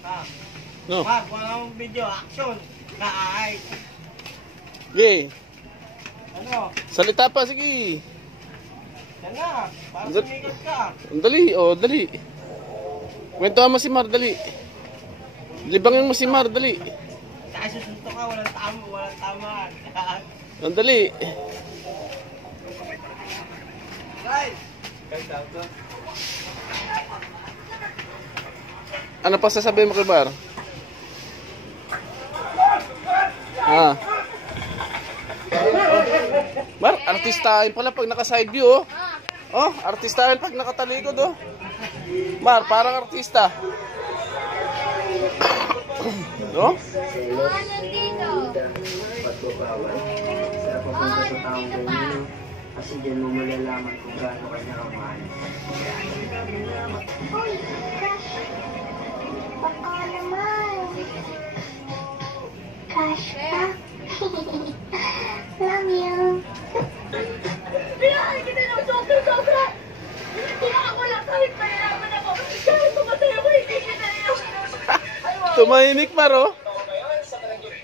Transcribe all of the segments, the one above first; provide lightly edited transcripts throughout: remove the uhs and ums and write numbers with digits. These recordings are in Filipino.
Ha? No. Mark, walang video. Action. Kaay. Sige. Ano? Salita pa, sige. Yan na. Para sumigot ka. Dali, oh, dali. Kwentuhan mo si Mar, dali. Libangin mo si Mar, dali. Saka susunto ka, walang tama. Ang dali. Guys! Ano pa sasabihin mo kay Mar? Ah. Mar, artistahin pala pag naka-side view, oh. Oh, artistahin pag nakatalikod, oh. Mar, parang artista. No? Kasi dyan mo malalaman kung gaano ka niya kamahal. Uy, crush. Baka naman. Crush ka? Love you. Pinakain kita ng sobra-sobra! Pinakakuha kahit mahirapan ako. Kahit tumatay ako, hindi kita niyo. Tumahimik, Mar, oh.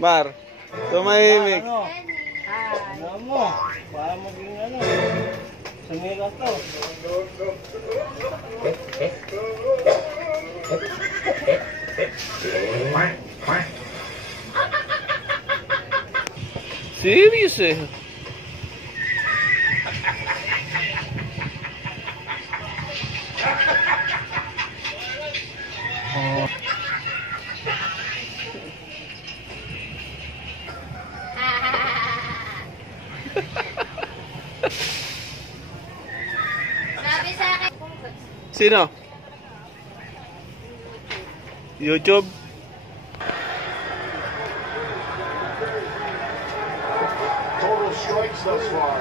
Mar, tumahimik. Ano? Ano mo? Para maging ano? Sumigat to. Serious, eh. Sabi sa akin. Sino? YouTube? Total strikes thus far.